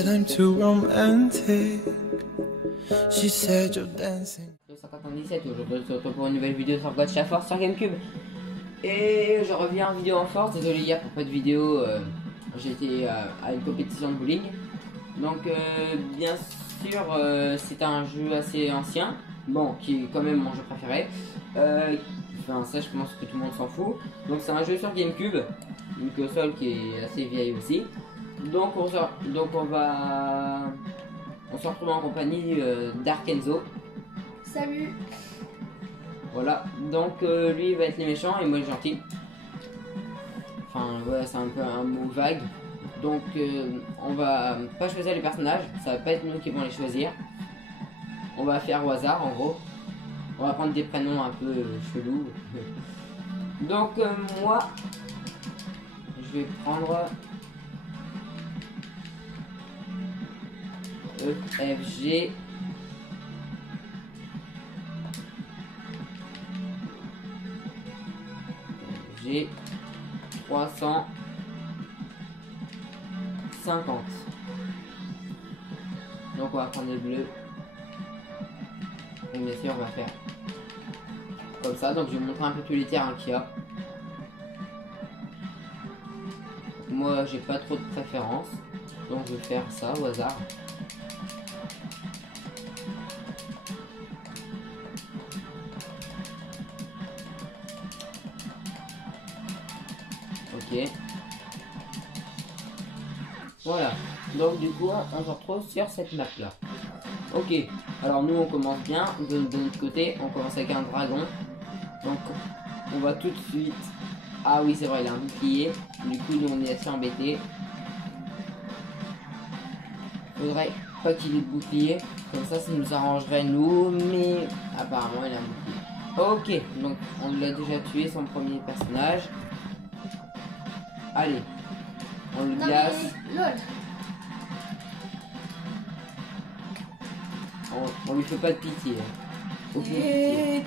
I'm too romantic. She said you're dancing. 297, aujourd'hui on se retrouve pour une nouvelle vidéo sur Gacha Force sur Gamecube. Et je reviens en vidéo en force, désolé hier pour pas de vidéo, j'étais à une compétition de bowling. Donc bien sûr c'est un jeu assez ancien, bon qui est quand même mon jeu préféré. Enfin ça je pense que tout le monde s'en fout. Donc c'est un jeu sur Gamecube, une console qui est assez vieille aussi. Donc on se retrouve en compagnie d'Arkenzo. Salut. Voilà, donc lui il va être les méchants et moi le gentil. Enfin ouais, c'est un peu un mot vague. Donc on va pas choisir les personnages, ça va pas être nous qui vont les choisir. On va faire au hasard en gros. On va prendre des prénoms un peu chelous. Donc moi je vais prendre EFG. J'ai 350. Donc on va prendre le bleu. Et bien sûr on va faire comme ça. Donc je vais vous montrer un peu tous les terrains qu'il y a. Moi j'ai pas trop de préférence, donc je vais faire ça au hasard. Ok. Voilà. Donc du coup, on se retrouve sur cette map là. Ok. Alors nous, on commence bien. De notre côté, on commence avec un dragon. Donc, on va tout de suite. Ah oui, c'est vrai, il a un bouclier. Du coup, nous, on est assez embêtés. Faudrait pas qu'il ait de bouclier. Comme ça nous arrangerait nous. Mais apparemment, il a un bouclier. Ok. Donc, on l'a déjà tué, son premier personnage. Allez, on le glace. LOL. On lui fait pas de pitié.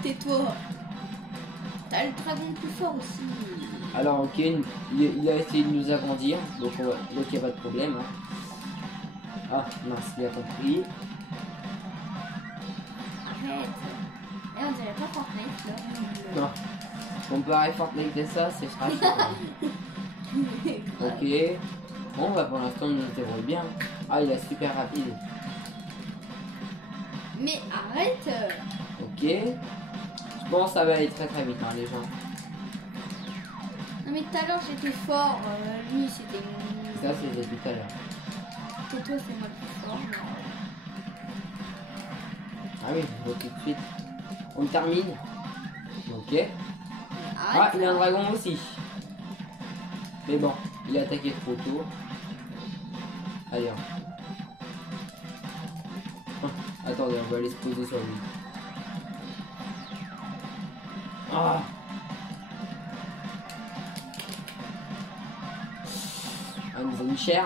Tais-toi. T'as le dragon plus fort aussi. Alors ok, il a essayé de nous agrandir, donc il n'y a pas de problème. Hein. Ah mince, il a compris. Arrête. Et on dirait pas Fortnite là. Non. Comparer Fortnite et ça, c'est crash. Ok. Bon bah pour l'instant on nous débrouille bien. Ah il est super rapide. Mais arrête. Ok. Je pense que ça va aller très très vite hein, les gens. Non mais tout à l'heure j'étais fort. Lui c'était. Ça c'était tout à l'heure. Tais-toi, c'est moi le plus fort. Ah oui, je vois tout de suite. On termine. Ok. Ah, Arrête. il a un dragon aussi. Mais bon, il a attaqué trop tôt. Allez. Attendez, on va aller se poser sur lui. Ah. Ah, nous a mis cher.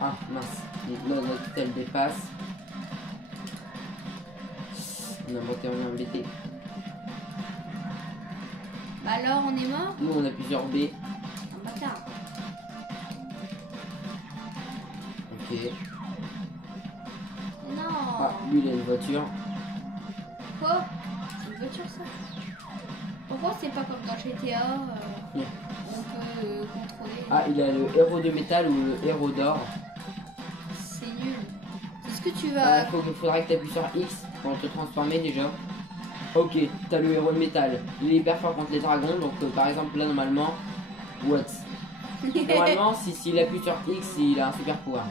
Ah, mince. Notre tel dépasse. On a monté, on est embêté. Bah alors on est mort. Nous, on a plusieurs B. Un bâtard. Ok. Non. Ah, lui, il a une voiture. Quoi? C'est une voiture ça? Pourquoi c'est pas comme dans GTA on peut contrôler? Ah, il a le héros de métal ou le héros d'or. C'est nul. Est-ce que tu Ah, vas... faudrait que tu appuies sur X pour te transformer déjà. Ok, t'as le héros de métal. Il est hyper fort contre les dragons. Donc par exemple là normalement, what? Normalement s'il appuie sur X, il a un super pouvoir.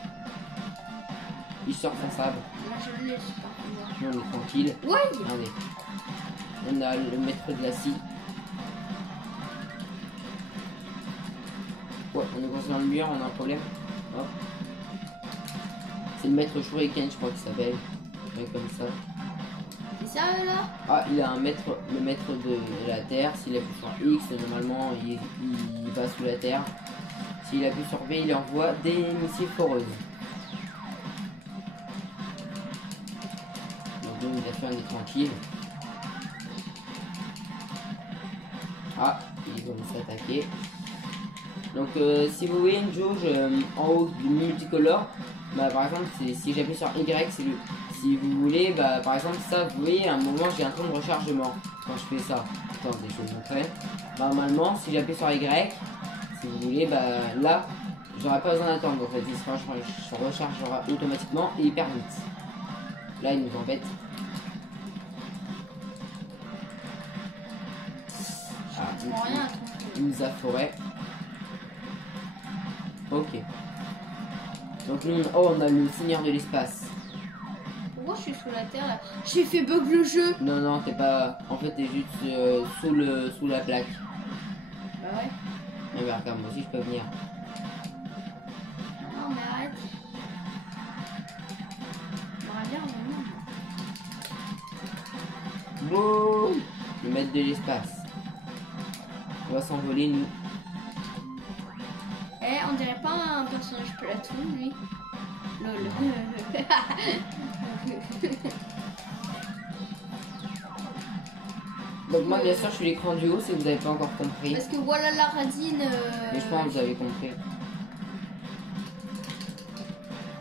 Il sort son sabre. Moi je l'ai super pouvoir. Nous on est tranquille. Ouais. Regardez. On a le maître de la scie. Ouais, on est coincé dans le mur, on a un problème. Hop. C'est le maître Shuriken, je crois qu'il s'appelle. Ouais, comme ça. C'est sérieux là? Ah, il a un maître, le maître de la terre. S'il appuie sur X, normalement il va sous la terre. S'il appuie sur V, il envoie des missiles foreuses. Donc nous, bien sûr, on est tranquille. Ah, ils vont s'attaquer. Donc si vous voyez une jauge en haut du multicolore, bah par exemple si j'appuie sur Y, c'est lui. Si vous voulez, bah par exemple ça, vous voyez à un moment j'ai un temps de rechargement quand je fais ça. Attendez, je vais vous montrer. Bah, normalement si j'appuie sur Y, si vous voulez, bah là j'aurai pas besoin d'attendre en fait, il se rechargera automatiquement et hyper vite. Là il nous embête. Rien. Il nous a forêt. Ok. Donc nous, on a le seigneur de l'espace. Pourquoi je suis sous la terre là? J'ai fait bug le jeu. Non, non, t'es pas... En fait, t'es juste sous la plaque. Bah ouais. Mais regarde, moi aussi, je peux venir. Non, mais arrête. J'aimerais bien revenir. Boum! Le maître de l'espace. On va s'envoler, nous. Eh, on dirait pas un personnage Platoon, lui. Lol. Donc moi, bien sûr, je suis l'écran du haut, si vous n'avez pas encore compris. Parce que voilà la radine. Mais je pense que vous avez compris.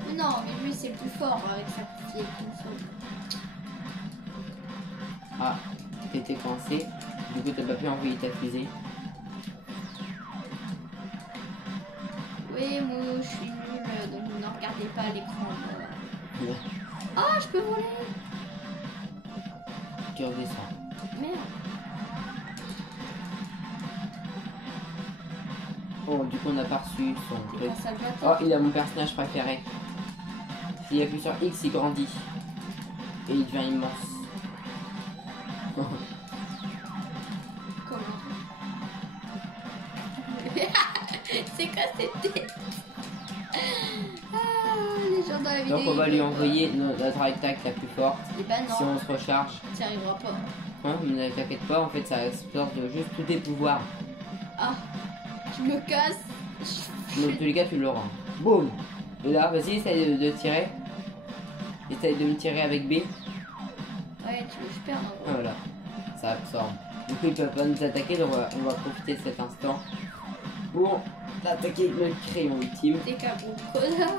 Mais non, mais lui c'est plus fort avec sa petite console. Ah, t'étais coincé. Du coup, t'as pas pu envoyer ta fusée. Oui, moi je suis nulle, donc ne regardez pas l'écran. Ouais. Ah, je peux voler. Tu redescends. Merde. Oh, du coup, on a pas reçu son C'est truc. pas ça que Oh, il a mon personnage préféré. S'il appuie sur X, il grandit. Et il devient immense. Comment? C'est quoi cette tête? Ah, les gens dans la vidéo. Donc on va lui envoyer notre attaque la plus forte. Et bah Si non, on se recharge. ça arrivera pas. Hein, mais ne t'inquiète pas, en fait ça explore de juste tous tes pouvoirs. Ah, je me casse. Dans tous les cas tu l'auras. Boum. Et là, vas-y, essaye de tirer. Essaye de me tirer avec B. Ouais, tu veux que je perde en gros. Voilà. Ça absorbe. Du coup il peut pas nous attaquer, donc on va profiter de cet instant pour attaquer le crayon ultime. T'es qu'un gros connard.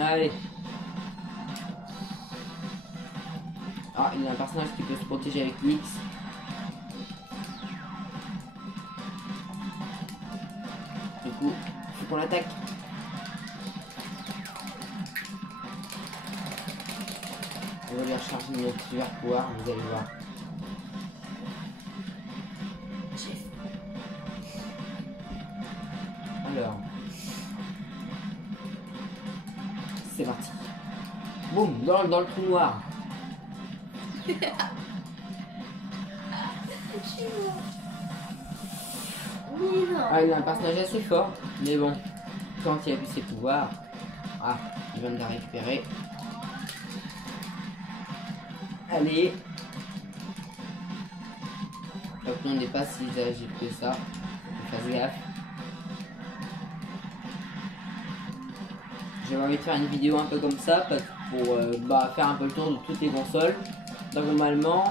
Allez. Ah, il y a un personnage qui peut se protéger avec X. Du coup, faut qu'on l'attaque. On va lui recharger notre super pouvoir, vous allez voir. Alors. C'est parti. Boum, dans le trou noir. Je suis mort. Oui, non. Ah, il a un personnage assez fort, mais bon, quand il a vu ses pouvoirs, ah, il vient de la récupérer. Allez. Donc nous on n'est pas si agile que ça, fasse gaffe. J'avais envie de faire une vidéo un peu comme ça pour faire un peu le tour de toutes les consoles. Donc normalement,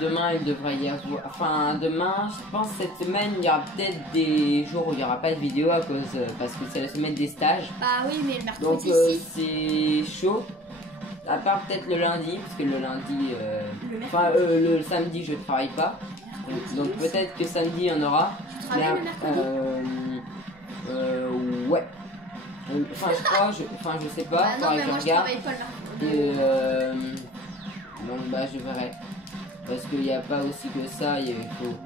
demain il devrait y avoir... Enfin demain, je pense cette semaine, il y aura peut-être des jours où il n'y aura pas de vidéo à cause... parce que c'est la semaine des stages. Bah oui, mais le Donc mercredi, si. c'est chaud. À part peut-être le lundi, parce que le lundi... Enfin le samedi je travaille pas. Donc peut-être que samedi il y en aura. Tu travailles le mercredi? Ouais. Enfin je crois, je sais pas, Bah non, faudrait mais que moi je je regarde. travaille pas le mercredi. Et donc bah je verrai. Parce qu'il n'y a pas aussi que ça, il faut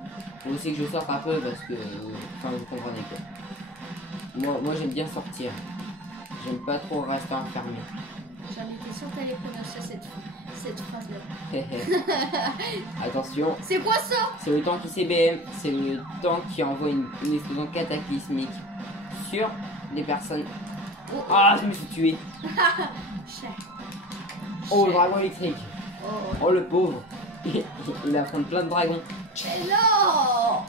aussi que je sorte un peu parce que... Enfin vous comprenez quoi. Moi j'aime bien sortir. J'aime pas trop rester enfermé. J'en étais sûre que t'allais prononcer cette phrase-là. Attention, C'est quoi ça? c'est le temps qui CBM, c'est le temps qui envoie une explosion cataclysmique sur les personnes. Oh, Ah, je me suis tué. cher. Oh, le dragon électrique. Oh, Oh, le pauvre. Il affronte plein de dragons. mais non!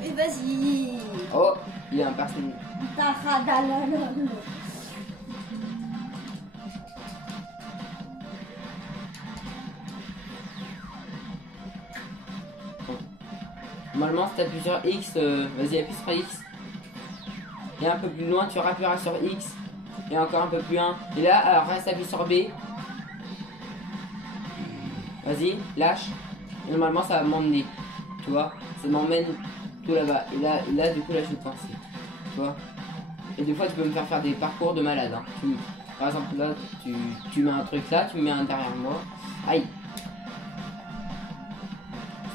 Mais vas-y! Oh, il y a un personnage. Normalement, si t'appuies sur X, vas-y, appuie sur X. Et un peu plus loin, tu appuieras sur X. Et encore un peu plus loin. Et là, alors reste appuyé sur B. Vas-y, lâche. Et normalement, ça va m'emmener. Tu vois, ça m'emmène tout là-bas. Et là, du coup, là, je suis coincé. Tu vois. Et des fois, tu peux me faire des parcours de malade. Hein. Par exemple, là, tu mets un truc là, tu me mets un derrière moi. Aïe.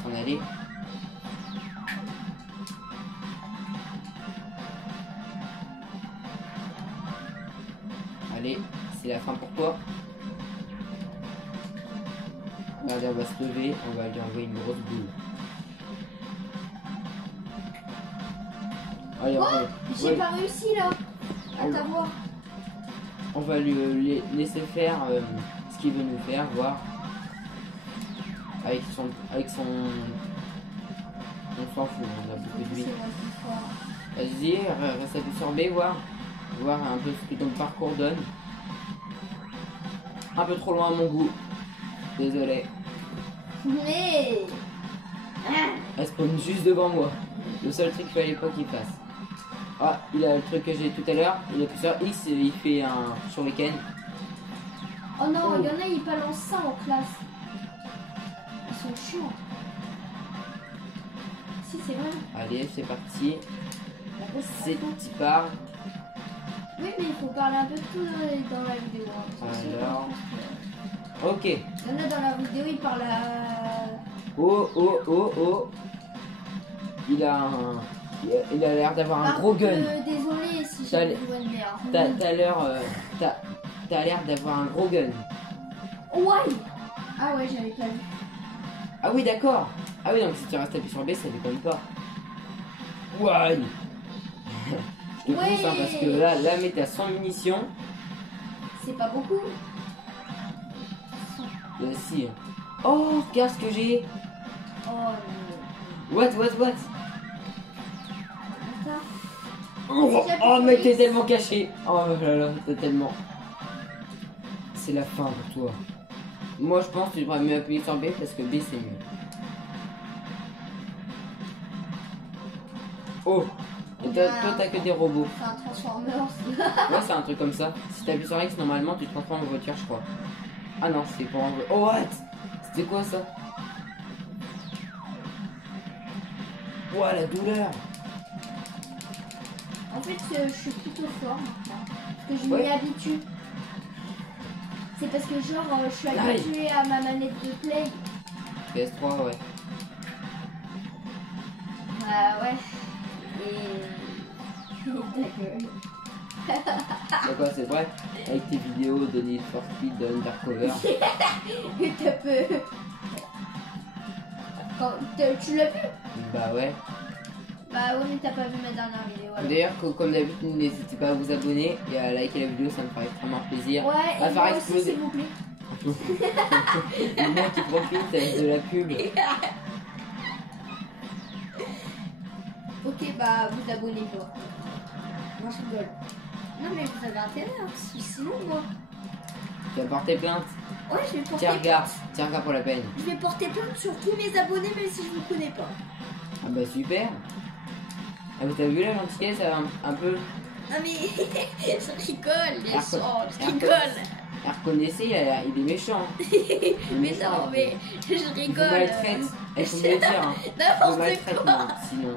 S'en aller. Allez, c'est la fin pour toi. Regardez, on va se lever, on va lui envoyer une grosse boule. Allez, j'ai pas réussi là à t'avoir. On va lui laisser faire ce qu'il veut nous faire, voir. Avec son... On s'en fout, on a beaucoup de vie. Vas-y, reste appuyé sur B, voir un peu ce que ton parcours donne. Un peu trop loin à mon goût. Désolé. Mais Elle spawn juste devant moi. Le seul truc qu'il fallait pas qu'il fasse. Ah, il a le truc que j'ai tout à l'heure. Il appuie sur X et il fait un shuriken. oh non, il y en a, ils balancent ça en classe. Ils sont chiants. Si, c'est vrai. Allez, c'est parti. C'est qui part. Oui, mais il faut parler un peu de tout dans la vidéo. Hein, alors. Ok. Il y en a dans la vidéo, il parle à... Oh. Il a l'air d'avoir un gros gun. Désolé si j'ai besoin de merde. T'as l'air d'avoir un gros gun. Ouais. Ah ouais, j'avais pas vu. Ah oui, d'accord. Ah oui, donc si tu restes appuyé sur B, ça déconne pas. Ouais. Je te pousse hein, parce que là, mais t'as 100 munitions. C'est pas beaucoup. Si. Oh, regarde ce que j'ai. Oh non. What? Oh mec, t'es tellement caché. Oh là là, t'es tellement... C'est la fin pour toi. Moi je pense que tu devrais mieux appuyer sur B parce que B c'est mieux. Oh. Et toi t'as que des robots. C'est un Transformers. Ouais, c'est un truc comme ça. Si t'appuies sur X, normalement tu te transformes en voiture, je crois. Ah non, c'est pour enlever... Oh what? C'était quoi ça? Ouah, la douleur. En fait, je suis plutôt fort maintenant. Parce que je m'y habitue. C'est parce que genre, je suis habituée à ma manette de play. PS3, ouais. Ouais. Et... ta gueule. C'est quoi, c'est vrai? Avec tes vidéos de Need for Speed, de Undercover. T'as peu. Tu l'as vu? Bah ouais. Bah ouais, mais t'as pas vu ma dernière vidéo. D'ailleurs, comme d'habitude, n'hésitez pas à vous abonner et à liker la vidéo, ça me ferait extrêmement plaisir. Ouais, à et faire moi exploser. aussi, s'il vous plaît. Le mec qui profite de la pub. Ok, bah vous abonnez pas. Moi je rigole. Non mais vous avez intérêt, hein, sinon moi. Tu vas porter plainte. Ouais, je vais porter Tiens, regarde pour la peine. Je vais porter plainte sur tous mes abonnés même si je vous connais pas. Ah bah super. Ah mais t'as vu la gentillesse un peu. Non mais je rigole, les gens, je rigole. Elle reconnaissait, il est méchant. Mais non, mais je rigole. Il maltraite. Il faut me le dire. Hein. N'importe quoi. Sinon.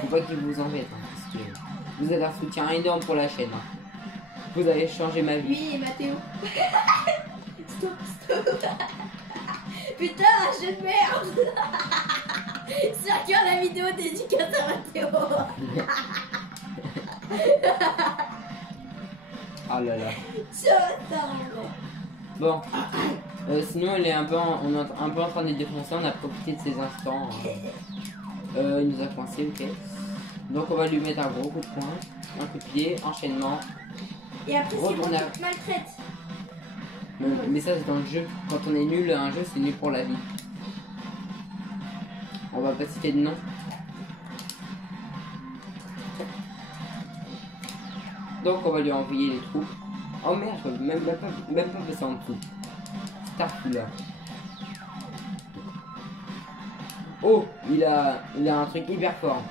Faut pas qu'il vous embête. Hein, parce que vous avez un soutien énorme pour la chaîne. Hein. Vous avez changé ma vie. Oui, et Mathéo. Stop. Putain, un jeu de merde. C'est regarde la vidéo dédicace à Mathéo. Ah là là. Bon. Bon. Sinon, on est un peu en train de le défoncer. On a profité de ces instants. Il nous a coincé, ok. Donc on va lui mettre un gros coup de poing, un coup de pied, enchaînement. Et après, c'est bon, tu te maltraites. Mais ça, c'est dans le jeu. Quand on est nul à un jeu, c'est nul pour la vie. On va pas citer de nom. Donc on va lui envoyer les troupes. Oh merde, je peux même pas passer en dessous. Starfula. Oh, il a un truc hyper fort.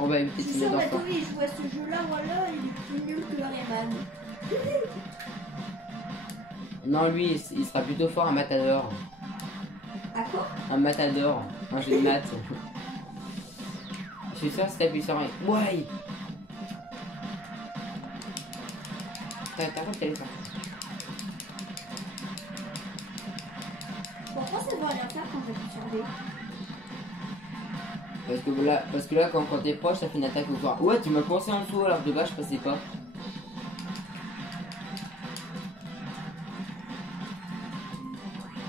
On va éviter Je de suis se sûre mettre dans ça. il joue à ce jeu-là, voilà, il est plus nul que Rayman. Non, lui, il sera plutôt fort à Matador. À quoi? Un Matador, un jeu de maths. Je suis sûr que si t'appuies sur un... Ouais. T'as pas le téléphone. Pourquoi ça doit rien faire quand j'appuie sur B? Parce que là quand t'es proche, ça fait une attaque au corps. Ouais, tu m'as coincé en dessous alors de bas, je passais pas.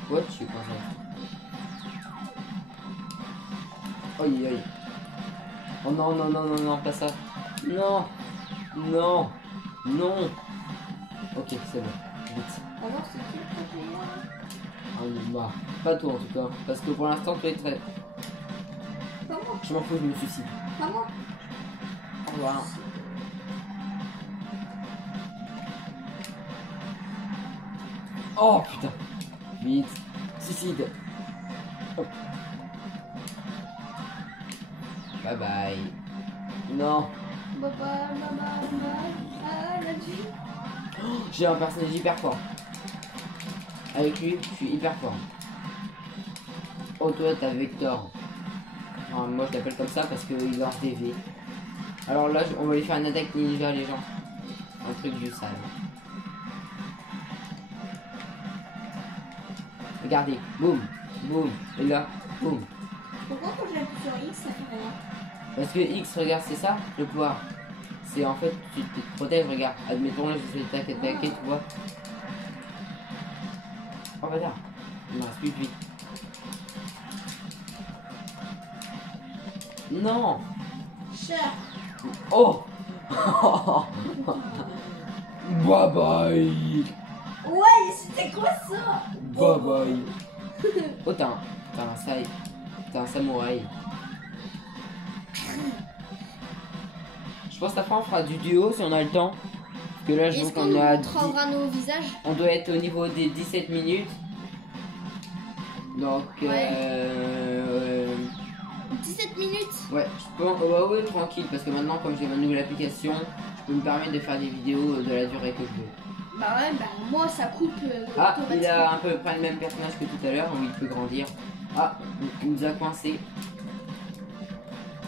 Ouais, je suis coincé. Aïe aïe. Oh non, non, non, non, non, pas ça. Non. Non. Non. Ok, c'est bon. Vite. Alors c'est qui le protéine? Oh, bah, pas toi en tout cas. Parce que pour l'instant, toi, est très... Comment? Je m'en fous, je me suicide. Comment? Voilà. Oh putain. Vite. Suicide. Hop. Bye bye. Non. Baba, ah, la vie. Oh, j'ai un personnage hyper fort. Avec lui, je suis hyper fort. Oh toi, t'as Vector. Enfin, moi, je l'appelle comme ça parce qu'il lance des V. Alors là, on va lui faire une attaque ninja, les gens. Un truc du sale. Regardez, boum, boum, et là, boum. Pourquoi quand j'appuie sur X ça fait rien? Parce que X, regarde, c'est ça, le pouvoir. C'est en fait, tu te protèges, regarde. Admettons, là, je vais t'attaquer, tu vois. Oh, bah là, il me reste plus de vie. Non. Cher. Oh. Bye bye. Ouais, c'était quoi ça? Bye bye. Oh, t'as un samouraï. Je pense qu'après on fera du duo si on a le temps. Parce que là je Est-ce vois qu'on qu'on nous est à montrera nos visages? on doit être au niveau des 17 minutes. Donc Ouais. 17 minutes. ouais, je pense bah ouais, tranquille parce que maintenant comme j'ai ma nouvelle application, je peux me permettre de faire des vidéos de la durée que je veux. Bah ouais, bah moi ça coupe. Ah, il automatiquement. a un peu près le même personnage que tout à l'heure, où il peut grandir. Ah, il nous a coincé.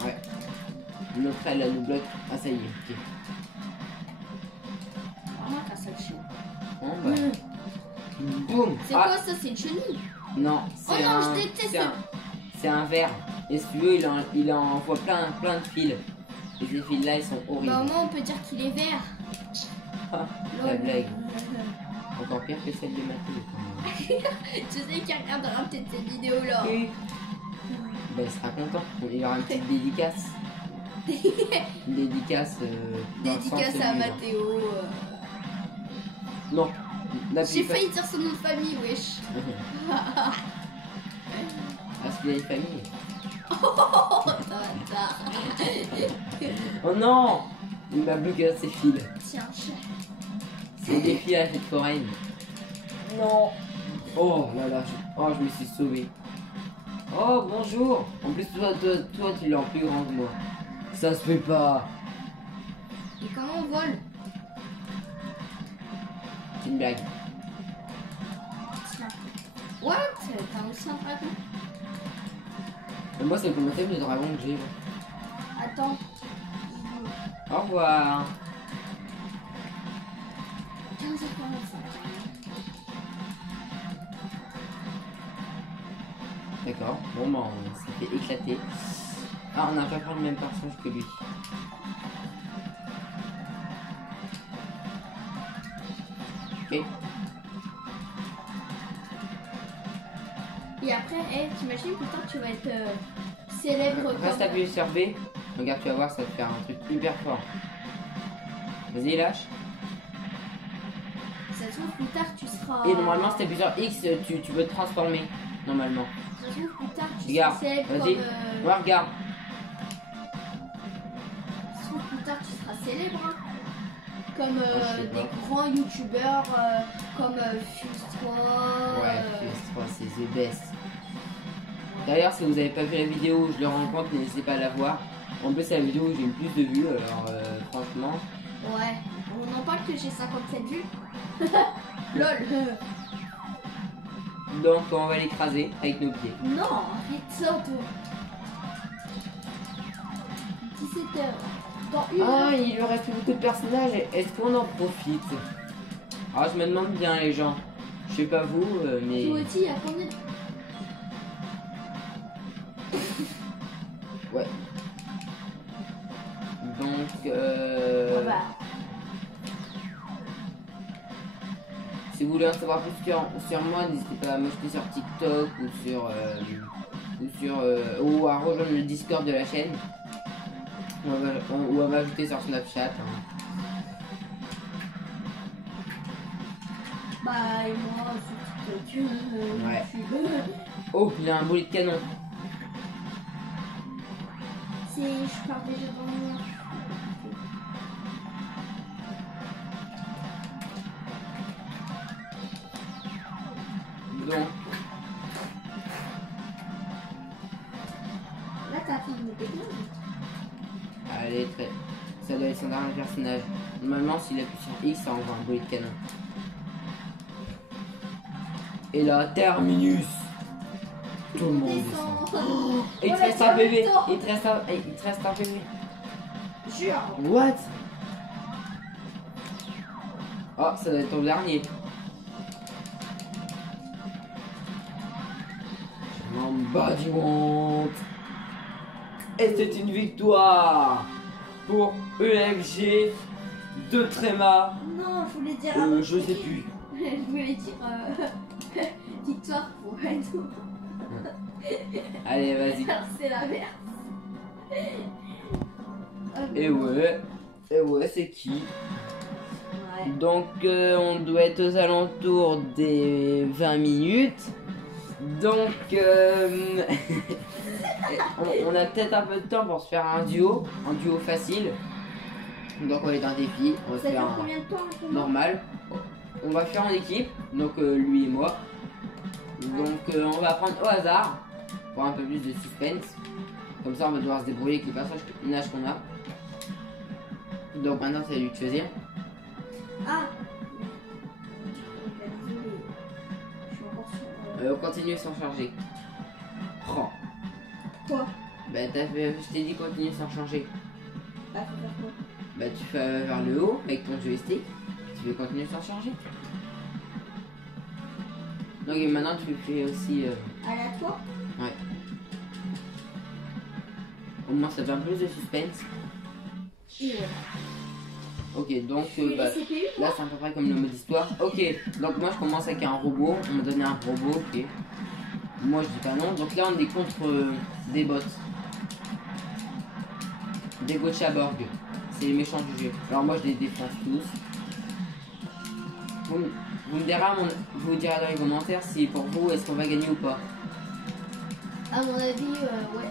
Ouais. L'autre elle nous bloque. Ah ça y est, ok. Vraiment qu'un seul chien. Bon bah. Boum. C'est Ah, quoi ça? C'est une chenille? non, Oh c'est non, un. je déteste c'est un- C'est un verre. Et si tu veux, il envoie plein de fils. Et ces fils là, ils sont horribles. Bah au moins on peut dire qu'il est vert. Ah, la blague. Encore pire que celle de Mathieu. Tu sais qu'il regardera peut-être cette vidéo là. Oui. Bah, il sera content. Il y aura une petite dédicace. Une dédicace. Dans le Dédicace sens à celui-là. Mathéo. Non. J'ai N'appuie pas. failli dire son nom de famille, wesh. Parce qu'il a une famille. Oh, bâtard. Oh non. Il m'a bloqué ses fils. Tiens, chat. C'est des fils à la fête foraine. Non. Oh là là. Je me suis sauvé. Oh bonjour. En plus toi tu l'es en plus grand que moi. Ça se fait pas. Et comment on vole? C'est une blague. Tiens. What? T'as aussi un dragon? Et moi c'est le commun de dragon que j'ai. Attends. Au revoir. 15h45. D'accord. Bon bah on s'est fait éclater. Ah on n'a pas pris le même personnage que lui. Ok. Et après, t'imagines plus tard tu vas être célèbre Reste comme... appuyé sur B. Regarde tu vas voir ça va te faire un truc hyper fort. Vas-y lâche. Ça se trouve plus tard tu seras... Et normalement si t'appuies sur X tu peux te transformer. Normalement. Ça se trouve plus tard tu Regarde, seras célèbre vas-y. comme... Ouais, regarde. Ça se trouve plus tard tu seras célèbre. Hein. Comme je sais des pas. grands youtubeurs comme Fuse3. Ouais, PS3 c'est the best. Ouais. D'ailleurs, si vous n'avez pas vu la vidéo où je le rencontre, n'hésitez pas à la voir. En plus, c'est la vidéo où j'ai le plus de vues, alors franchement. Ouais, on en parle que j'ai 57 vues. Lol. Donc, on va l'écraser avec nos pieds. Non, arrête ça, toi. 17h. Dans une Ah, heure. il lui reste beaucoup de personnages. Est-ce qu'on en profite? Ah, je me demande bien, les gens. Je sais pas vous, mais. Toi aussi, il y a combien de... Ouais. Donc, Ah bah, si vous voulez en savoir plus sur moi, n'hésitez pas à m'ajouter sur TikTok ou à rejoindre le Discord de la chaîne. Ou à m'ajouter sur Snapchat. Hein. bah, et moi, sur TikTok, Ouais. YouTube. Oh, il a un boulet de canon. Je pars déjà dans le noir. Donc, Là, t'as fini de dégager. allez, ça doit être son dernier personnage. Normalement, s'il appuie sur X, ça envoie un boulet de canon. Et là, terminus. Tout le monde descend. Descends. Il te Ouais, reste mais un bébé. attends. Il te reste un bébé. Jure. What? Oh, ça doit être ton dernier. Je m'en bats du monde. Et c'est une victoire pour EFG de Tréma. Non, je voulais dire Je sais plus. Je voulais dire victoire pour Edo. Allez, vas-y. Alors, c'est l'inverse. Ah, Et ouais, c'est qui? Ouais. Donc, on doit être aux alentours des 20 minutes. Donc, on a peut-être un peu de temps pour se faire un duo facile. Donc, on va aller dans un défi. On va se Ça faire dure un combien de temps un combat normal. On va faire en équipe. Donc, lui et moi. Donc, on va prendre au hasard pour un peu plus de suspense. Comme ça, on va devoir se débrouiller avec les personnages qu'on a. Donc, maintenant, c'est à lui de choisir. Ah désolé. Je suis encore sur... On continue sans charger. Oh. Quoi Bah, je t'ai dit continue sans changer. Ah, faut faire quoi Bah, tu fais vers le haut avec ton joystick. Tu veux continuer sans changer. Donc, et maintenant, tu fais aussi. Aléatoire Ouais. Au moins, ça fait un peu plus de suspense. Et ouais. Ok, donc, Et bah, les CPU là, c'est à peu près comme le mode histoire. Ok, donc moi, je commence avec un robot. On m'a donné un robot, ok. Moi, je dis pas non. Donc là, on est contre des bots. Des Gochaborg. C'est les méchants du jeu. Alors moi, je les défonce tous. Vous me direz, vous direz dans les commentaires si pour vous, est-ce qu'on va gagner ou pas. À mon avis, ouais.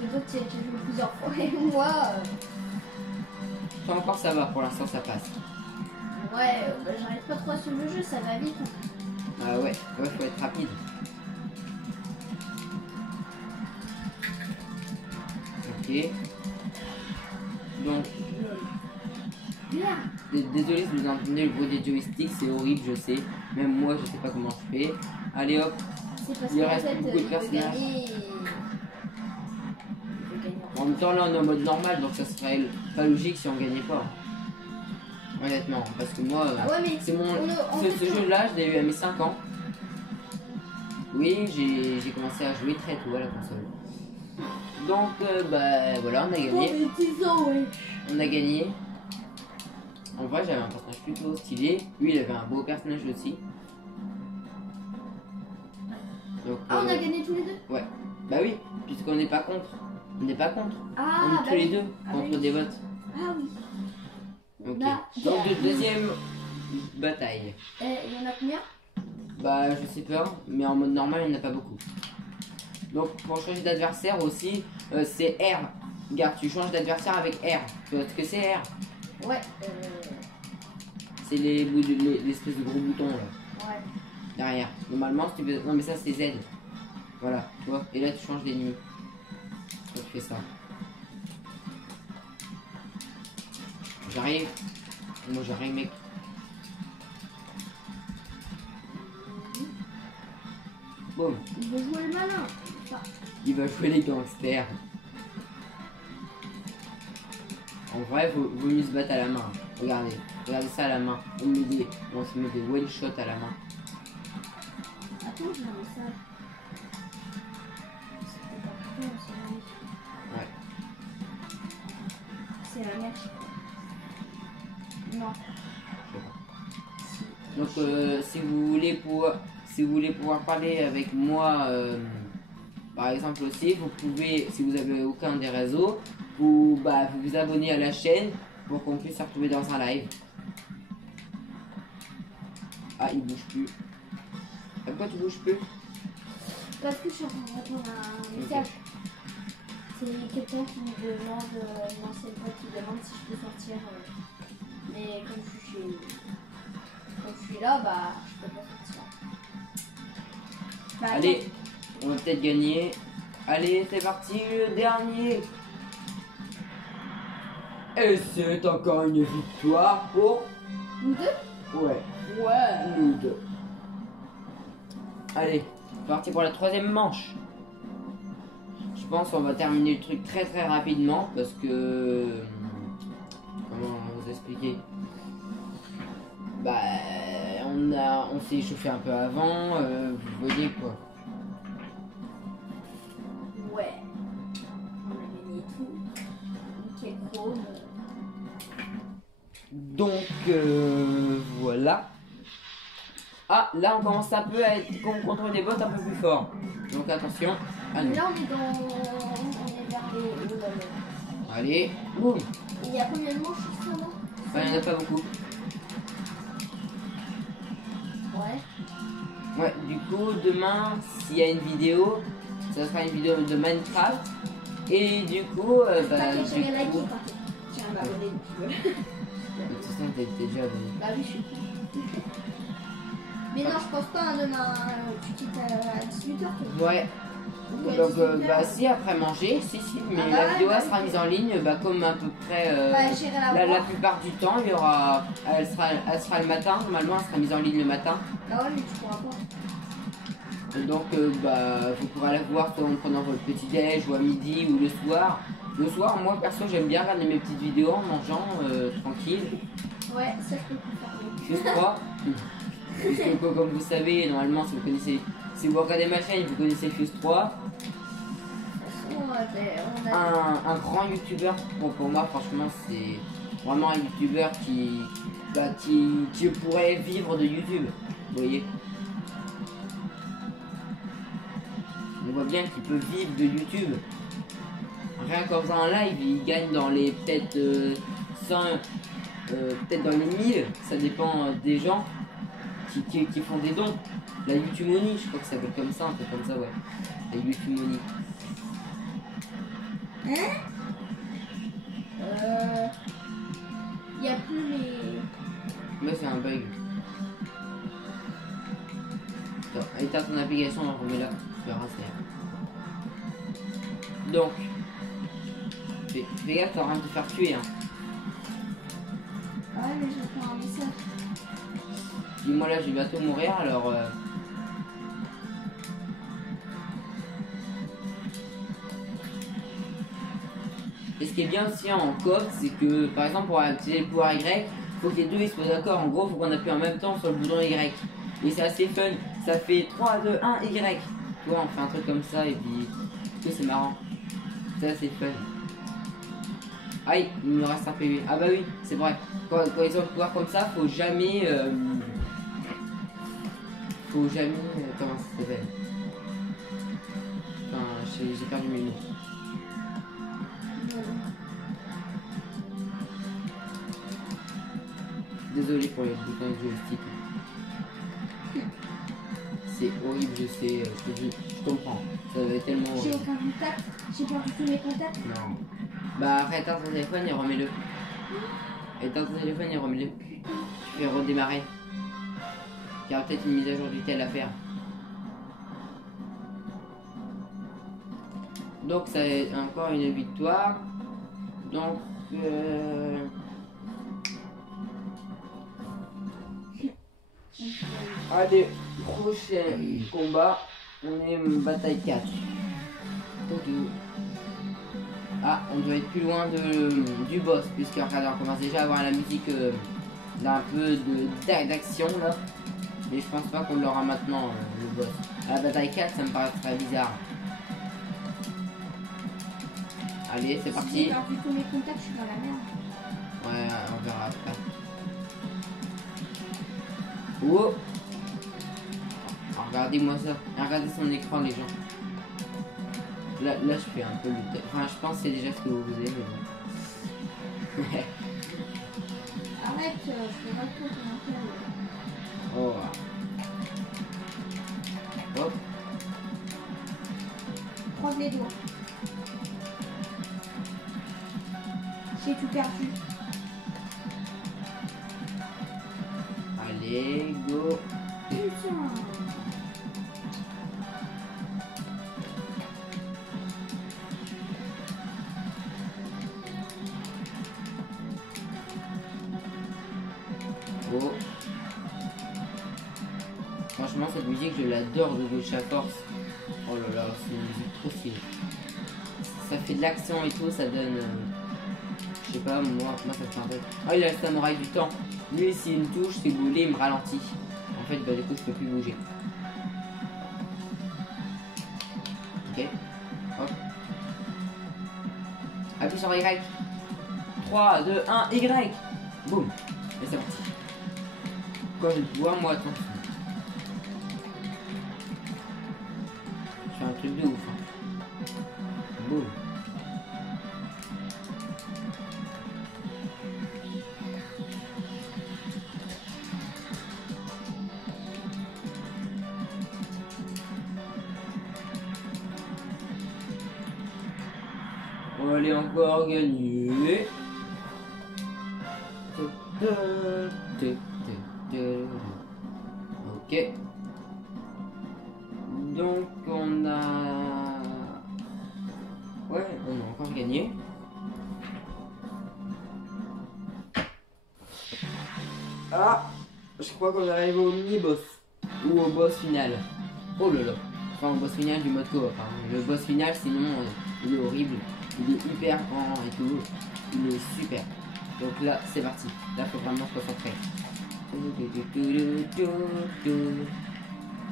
C'est toi qui as joué plusieurs fois. Et moi, Pas encore, ça va. Pour l'instant, ça passe. ouais, bah, j'arrive pas trop sur le jeu, ça va vite. Ah ouais, faut être rapide. Ok. Donc, Bien. désolé si vous entendez le bruit des joysticks, c'est horrible, je sais. Même moi, je sais pas comment je fais. Allez hop, C'est parce Il qu'en reste fait, beaucoup de il veut personnages. gagner. Il veut gagner. en même temps là on est en mode normal, donc ça serait pas logique si on gagnait pas. Honnêtement, parce que moi, Ah ouais, mais c'est mon, en ce fait, jeu-là, je l'ai eu à mes 5 ans. Oui, j'ai commencé à jouer très tôt à la console. Donc, bah voilà, on a gagné. 10 ans, ouais. On a gagné. En vrai, j'avais un personnage plutôt stylé. Lui, il avait un beau personnage aussi. Donc, Ah, on a gagné tous les deux. ouais. Bah oui, puisqu'on n'est pas contre. On n'est pas contre. Ah, On est bah tous les oui. deux Ah, contre oui. des votes. Ah oui. Ok. Bah, Donc, bah, deuxième bataille. Eh, il y en a combien? Bah, je sais pas, mais en mode normal, il n'y en a pas beaucoup. Donc, pour changer d'adversaire aussi, c'est R. Regarde, tu changes d'adversaire avec R. Tu vois ce que c'est R? Ouais. C'est l'espèce de gros bouton là, Ouais. derrière. Normalement, si tu veux. Non, mais ça, c'est Z. Voilà, tu vois. Et là, tu changes d'ennemi. Tu fais ça. J'arrive. Moi, j'arrive, mec. Boum. Il veut jouer le malin. Enfin, Il va jouer les gangsters. En vrai, vaut mieux se battre à la main. Regardez. Regardez ça à la main. On se met des one shot à la main. attends, j'ai un message. C'était pas cool, c'est Ouais. C'est la mère, je crois. Non. Donc si vous voulez pouvoir parler avec moi, par exemple aussi, vous pouvez, si vous avez aucun des réseaux, vous vous abonnez à la chaîne pour qu'on puisse se retrouver dans un live. Ah, il bouge plus. Pourquoi tu bouges plus? Parce que je suis en train de répondre à un message. C'est quelqu'un qui me demande, une ancienne pote qui demande si je peux sortir. Mais comme je suis là, bah je peux pas sortir. Bah, Allez, on va peut-être gagner. Allez, c'est parti, le dernier. Et c'est encore une victoire pour... Nous deux? Ouais, Ouais. nous deux. Allez, parti pour la troisième manche. Je pense qu'on va terminer le truc très très rapidement parce que... Comment vous expliquer? Bah, on s'est échauffé un peu avant, vous voyez quoi. Ouais. On a gagné tout. Nickel chrome. Donc voilà. Ah, là on commence un peu à être contre des bots un peu plus forts. Donc attention. À nous. Là on est vers les. Allez, boum. Il y a combien de manches ça, non? Il n'y en a pas beaucoup. Ouais. Ouais, du coup, demain, s'il y a une vidéo, ça sera une vidéo de Minecraft. Et du coup, T'inquiète, du j'ai rien coup... liké, t'inquiète. J'ai un abonné si tu veux. De toute façon, t'es déjà abonné. Bah oui, je suis con. Mais non, je pense pas, hein, demain, tu quittes à 18h. Ouais. Donc, si, après manger, si, mais Ah la bah vidéo ouais, elle sera mise en ligne, comme à peu près j'irai la la voir. plupart du temps, il y aura, elle sera le matin, normalement elle sera mise en ligne le matin. Ah ouais, mais tu pourras pas. Et donc, vous pourrez la voir soit en prenant votre petit déj ou à midi ou le soir. Le soir, moi perso, j'aime bien regarder mes petites vidéos en mangeant tranquille. Ouais, ça je peux plus faire. Juste 3. Puisque, comme vous savez, normalement, si vous connaissez, si vous regardez ma chaîne, vous connaissez Fuse 3. On a... Un grand youtubeur, pour moi franchement c'est vraiment un youtubeur qui pourrait vivre de YouTube, vous voyez. On voit bien qu'il peut vivre de YouTube. Rien qu'en faisant un live, il gagne dans les peut-être 100, peut-être dans les 1000, ça dépend des gens qui font des dons. La YouTube Money, je crois que ça s'appelle comme ça, un peu comme ça, ouais. La YouTube Money. Hein? Il y a plus les... Mais c'est un bug. Attends, éteins ton application, remets-la, tu verras, c'est... Donc... Fais gaffe, t'es en train de te faire tuer, hein. Ah ouais, mais j'attends un message. Dis-moi là, je vais bientôt mourir, alors... Et ce qui est bien aussi en coop, c'est que par exemple pour activer le pouvoir Y, il faut que les deux ils soient d'accord. En gros, il faut qu'on appuie en même temps sur le bouton Y. Et c'est assez fun. Ça fait 3, 2, 1, Y. Tu vois, on fait un truc comme ça et puis c'est marrant. C'est assez fun. Aïe, il me reste un PV. Ah bah oui, c'est vrai. Quand ils ont le pouvoir comme ça, faut jamais... comment ça s'appelle? Enfin, j'ai perdu mes mots. Désolé pour les boutons de joystick. C'est horrible, je sais, je comprends. Ça va être tellement J'ai horrible. aucun contact. J'ai perdu tous mes contacts. Non. Bah, éteins ton téléphone et remets-le. Éteins ton téléphone et remets-le. Tu fais redémarrer. Il y aura peut-être une mise à jour du tel à faire. Donc ça est encore une victoire. Donc allez, prochain combat, on est bataille 4. Ah, on doit être plus loin du boss, puisque regardez, on commence déjà à avoir la musique d'un peu d'action là. Mais je pense pas qu'on l'aura maintenant, le boss. À la bataille 4, ça me paraît très bizarre. Allez, c'est parti. Si j'ai perdu tous mes contacts, je suis dans la merde. Ouais, on verra après. Oh! Alors, regardez-moi ça. Regardez son écran, les gens. Là, je fais un peu le... Enfin, je pense que c'est déjà ce que vous faisiez, mais bon. Ouais. Arrête, je fais pas trop ton affaire. Oh. Hop. Croise les doigts. J'ai tout perdu. Allez, go. Putain. Oh. Franchement, cette musique, je l'adore de Gauche à Force. Oh là là, c'est une musique trop stylée. Ça fait de l'action et tout, ça donne... je sais pas, moi ça fait un peu... Ah, il a le samouraï du temps. Lui, s'il me touche, c'est boulé, il me ralentit. En fait, bah du coup, je peux plus bouger. Ok. Hop. Appuie sur Y. 3, 2, 1, Y. Boum. Et c'est parti. Quoi, je vais le pouvoir, moi, attends. Je fais un truc de ouf. Hein. Boum. On va aller encore gagner. Ok. Donc on a... Ouais, on a encore gagné. Ah, je crois qu'on arrive au mini-boss. Ou au boss final. Oh là là. Enfin au boss final du mode coop. Hein. Le boss final sinon il est horrible. Il est hyper grand et tout. Il est super. Donc là c'est parti. Là faut vraiment se concentrer.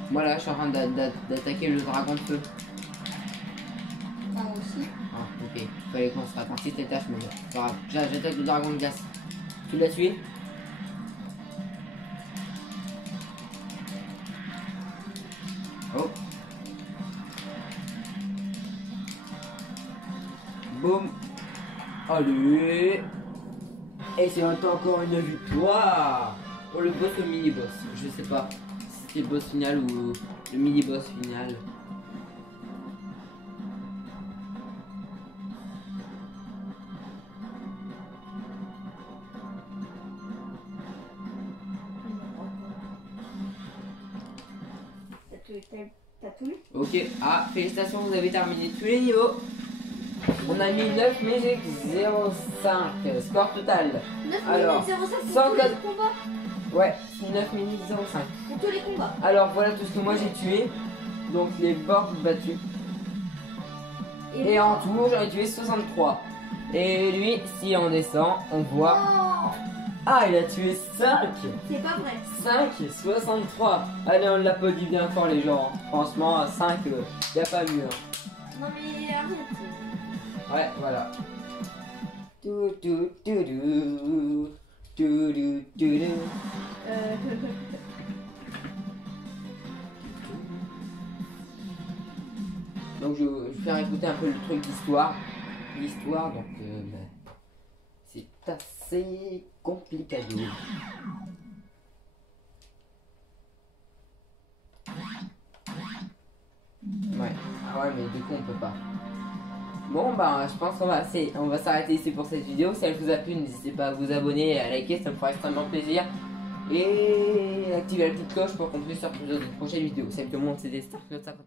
Voilà, je suis en train d'attaquer le dragon de feu. Moi aussi. Ah, ok. Fallait qu'on se répartisse les tâches, mais bon. C'est pas grave. J'attaque le dragon de glace. Tu l'as tué? Oh. Boum. Allez. Et c'est encore une victoire pour le boss ou le mini-boss. Je sais pas si c'est le boss final ou le mini-boss final. T'as tout lu? Ok, ah, félicitations, vous avez terminé tous les niveaux. On a mis 9 musiques 0,5. Score total. 9 Alors, minutes 05 sans pour tous code. les combats. Ouais, 9 minutes 0,5. Pour tous les combats. Alors voilà tout ce que moi j'ai tué. Donc les bords battus. Et en tout, j'en ai tué 63. Et lui, si on descend, on voit. Non, Ah, il a tué 5. c'est pas vrai. 5, 63. Allez, on l'applaudit bien fort, les gens. Franchement, à 5, y a pas mieux. Hein. Non mais arrête. Ouais, voilà. Tout, tout, tout, tout. Tout, tout, tout, tout. Donc je vais faire écouter un peu le truc d'histoire. L'histoire, donc c'est assez compliqué. Ouais, ah ouais, mais du coup on peut pas. Bon bah je pense qu'on va s'arrêter ici pour cette vidéo. Si elle vous a plu, n'hésitez pas à vous abonner et à liker, ça me fera extrêmement plaisir. Et activez la petite cloche pour qu'on puisse sortir de prochaines vidéos. Salut tout le monde, c'était Stark, notre 50.